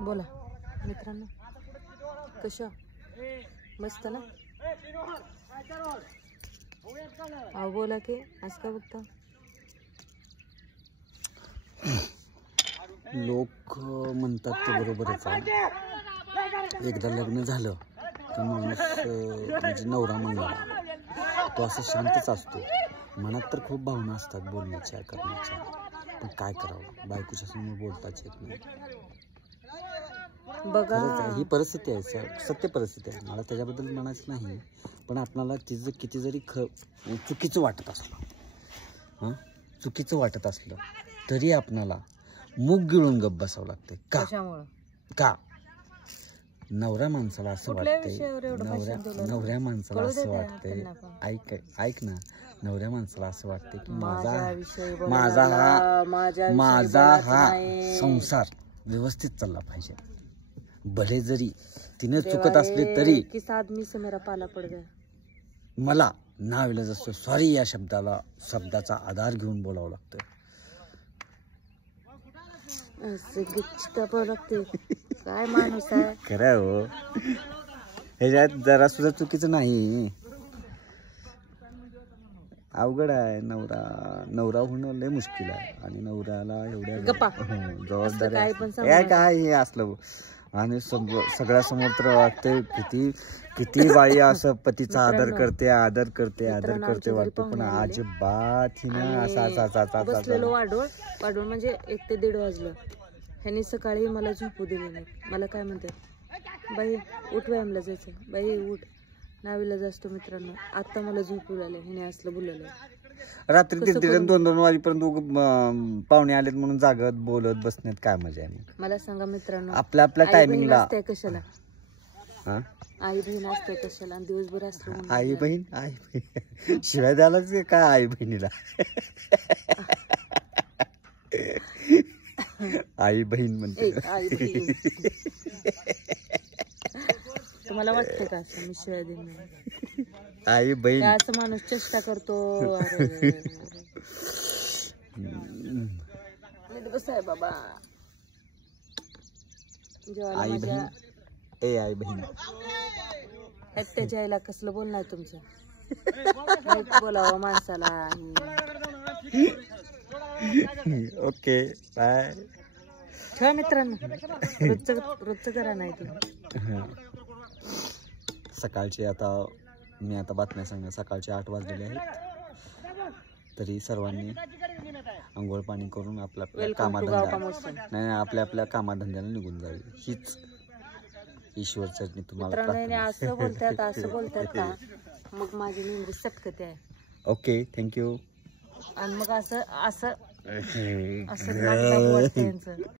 बोला मित्रांनो, कशा मस्त ना? अहो बोला की, आज का बघता? लोक म्हणतात ते बरोबरच आहे. एकदा लग्न झालं तर माणूस म्हणजे नवरा म्हणणारा तो असं शांतच असतो. मनात तर खूप भावना असतात बोलण्याच्या करण्याच्या, पण काय करावं, बायकोच्या समोर बोलताच येत नाही. बघा ही परिस्थिती आहे, सत्य परिस्थिती आहे. मला त्याच्याबद्दल म्हणायचं नाही, पण आपल्याला तिचं किती जरी चुकीचं वाटत असलं, चुकीचं वाटत असलं तरी आपणाला मूग गिळून गप्प बसावं लागतंय. का? नवऱ्या माणसाला असं वाटतंय, नवऱ्या माणसाला असं वाटतंय, ऐक ना, नवऱ्या माणसाला असं वाटतंय की माझा हा संसार व्यवस्थित चालला पाहिजे. भले जरी तिने चुकत असले तरी मला नाविलाज असतो सॉरी या शब्दाचा आधार घेऊन बोलावं लागतं. काय माणूस आहे खरं हो, ह्याच्यात जरा सुद्धा चुकीचं नाही. अवघड आहे. नवरा होणं लय मुश्किल आहे आणि नवऱ्याला एवढ्या जबाबदाऱ्या काय हे असलं. आणि सगळ्यासमोर तर वाटतंय किती बाई असं पतीचा आदर करते वाटतं, पण अजिबात हिने वाढवून म्हणजे 1 ते 1:30 वाजलं. ह्यांनी सकाळी मला झोपू दिले नाही. मला काय म्हणतात, बाई उठ व्यायामला जायचं, बाई उठ. नावीलाज असतो मित्रांनो. आता मला झोपू लागले, ह्याने असलं बोललं. रात्री 1:30-2 वाजेपर्यंत पाहुणे आलेत म्हणून जागत बोलत बसण्यात काय मजा आहे? मला सांगा मित्रांनो, आपल्या टायमिंगला कशाला आई बहीण असते कशाला? आणि दिवसभर असतो आई बहीण शिवाय द्यायलाच काय आई बहिणीला? आई बहीण म्हणते. तुम्हाला वाटते का असं मी शिवाय देईन? आई बहीण असं माणूस चेष्टा करतो. बस आहे बाबा. आई बहीण आई बहीण एकट्याच्या आईला कसलं बोलणार तुमचं? बोलावं माणसाला. Okay bye. ठेवा मित्रांनो, रोजचं करा नाही तुम्ही. सकाळचे मी आता बातम्या सांगणार. सकाळचे 8 वाजलेले आहेत, तरी सर्वांनी आंघोळ पाणी करून आपल्या कामाधंद्याला निघून जावे हीच ईश्वर चरणी तुम्हाला. असं बोलतात का? मग माझी मेमरी सटकते आहे. Okay, thank you. आणि मग असं